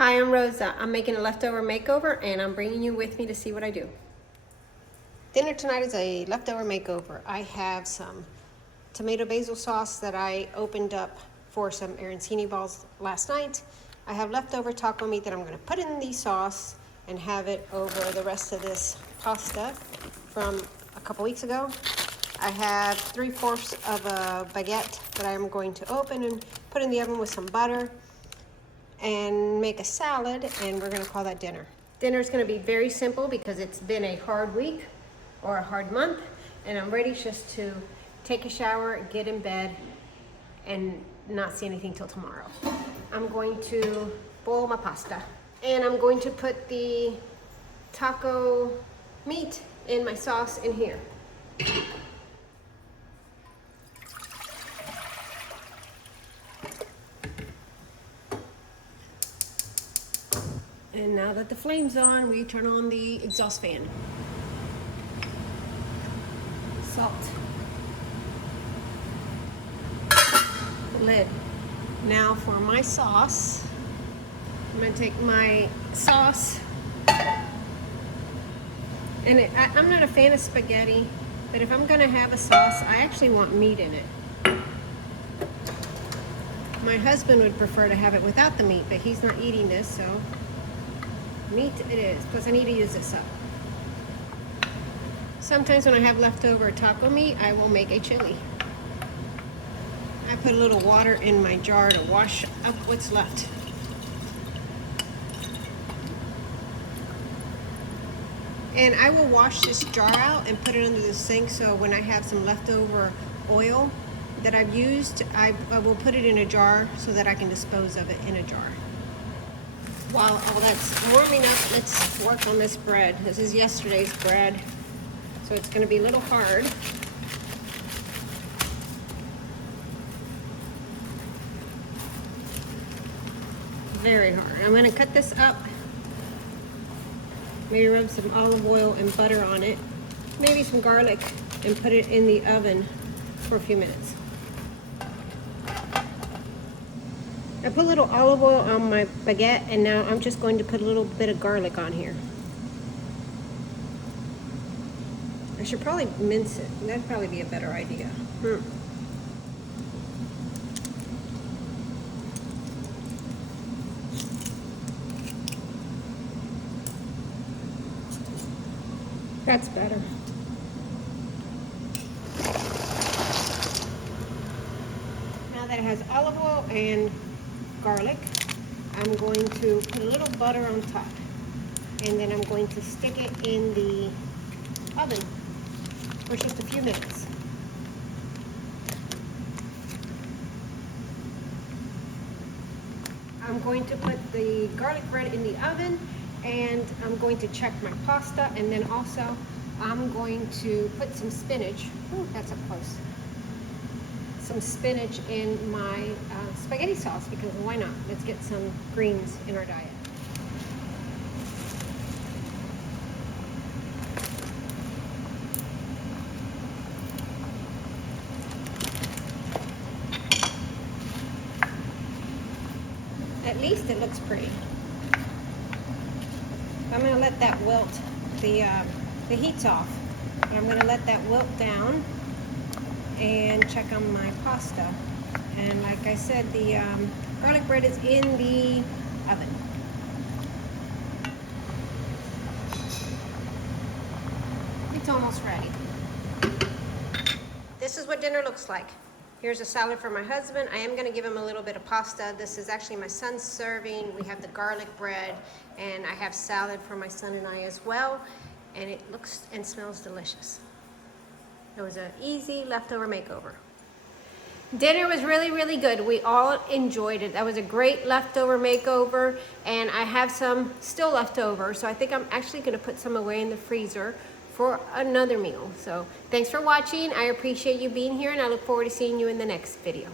Hi, I'm Rosa. I'm making a leftover makeover and I'm bringing you with me to see what I do. Dinner tonight is a leftover makeover. I have some tomato basil sauce that I opened up for some arancini balls last night. I have leftover taco meat that I'm going to put in the sauce and have it over the rest of this pasta from a couple weeks ago. I have 3/4 of a baguette that I'm going to open and put in the oven with some butter and make a salad, and we're going to call that dinner. Dinner is going to be very simple because it's been a hard week or a hard month, and I'm ready just to take a shower, get in bed, and not see anything till tomorrow. I'm going to boil my pasta, and I'm going to put the taco meat in my sauce in here. And now that the flame's on, we turn on the exhaust fan. Salt. Lid. Now for my sauce. I'm gonna take my sauce, and I'm not a fan of spaghetti, but if I'm gonna have a sauce, I actually want meat in it. My husband would prefer to have it without the meat, but he's not eating this, so meat it is. Plus I need to use this up. Sometimes when I have leftover taco meat, I will make a chili. I put a little water in my jar to wash up what's left. And I will wash this jar out and put it under the sink, so when I have some leftover oil that I've used, I will put it in a jar so that I can dispose of it in a jar. While all that's warming up, let's work on this bread. This is yesterday's bread, so it's going to be a little hard. Very hard. I'm going to cut this up. Maybe rub some olive oil and butter on it. Maybe some garlic, and put it in the oven for a few minutes. I put a little olive oil on my baguette, and now I'm just going to put a little bit of garlic on here. I should probably mince it. That'd probably be a better idea. That's better. Now that it has olive oil and garlic, I'm going to put a little butter on top, and then I'm going to stick it in the oven for just a few minutes. I'm going to put the garlic bread in the oven, and I'm going to check my pasta, and then also I'm going to put some spinach. Ooh, that's up close. Some spinach in my spaghetti sauce, because why not? Let's get some greens in our diet. At least it looks pretty. I'm going to let that wilt. The heat's off, but I'm going to let that wilt down and check on my pasta. And like I said, the garlic bread is in the oven. It's almost ready. This is what dinner looks like. Here's a salad for my husband. I am going to give him a little bit of pasta. This is actually my son's serving. We have the garlic bread, and I have salad for my son and I as well. And it looks and smells delicious. It was an easy leftover makeover. Dinner was really, really good. We all enjoyed it. That was a great leftover makeover, and I have some still left over, so I think I'm actually going to put some away in the freezer for another meal. So thanks for watching. I appreciate you being here, and I look forward to seeing you in the next video.